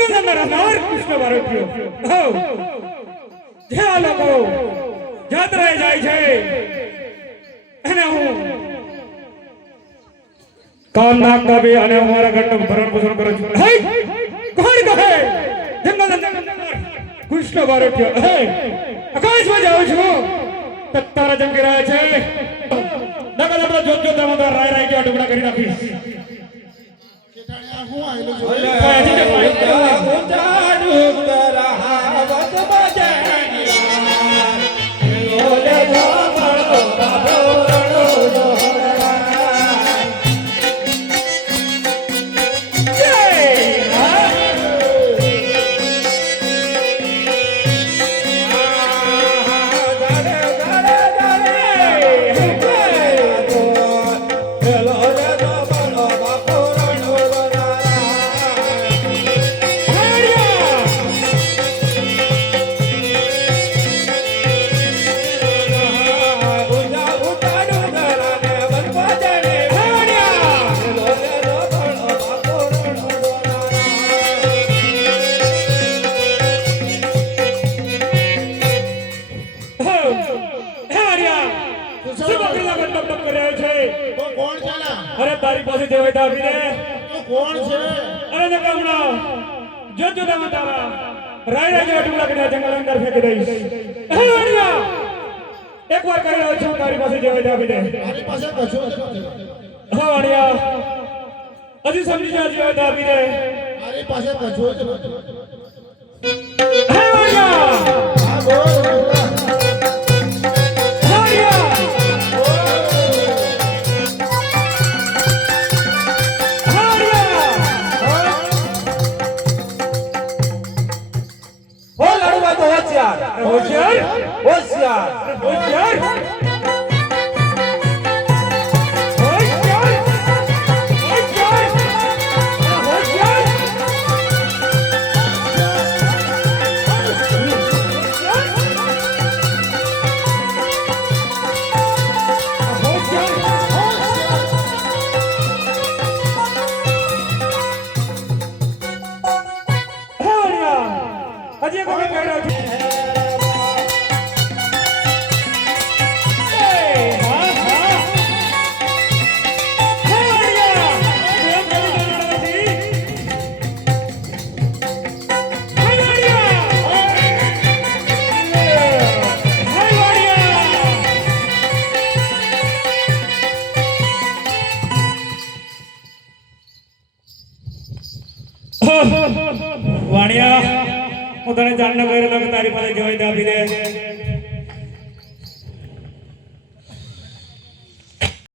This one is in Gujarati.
જંગલના રનાર કૃષ્ણ બારોટ્યો જે આ લોકો જાત્રાએ જાય છે અને હું કામ નાક દાબી અને અમારા ઘરનું ભરણ પોષણ કરું છું. કોણ કહે જંગલના કૃષ્ણ બારોટ્યો આકાશમાં જાઉં છું તારા જંગી રહ્યા છે નકલ આપણો જોત જોતામાં તો રાય રાય જેવા ટુકડા કરી નાખીશ. કેટાણિયા હું આયેલો છું અરે તારી પાસે જે હોય તો આપી દે. કોણ છે અરે નકામડા જો જો તમે તારા રાય રાય જેવા ટુકડા કરીને જંગલ અંદર ફેંકી દઈશ. એકવાર કરી રહ્યો છું તારી પાસે જે હોય તો આપી દે. મારી પાસે કશો હા અણિયા હજી સમજી જા જે હોય તો આપી દે. મારી પાસે કશો જ નથી. હા અણિયા હા બોલ હોશિયાર હોશિયાર હોશિયાર હજી કોઈ કર્યો છે વાણિયા હું તને જાણ ન કર્યો કે તારી પાસે જવાય આપી દે.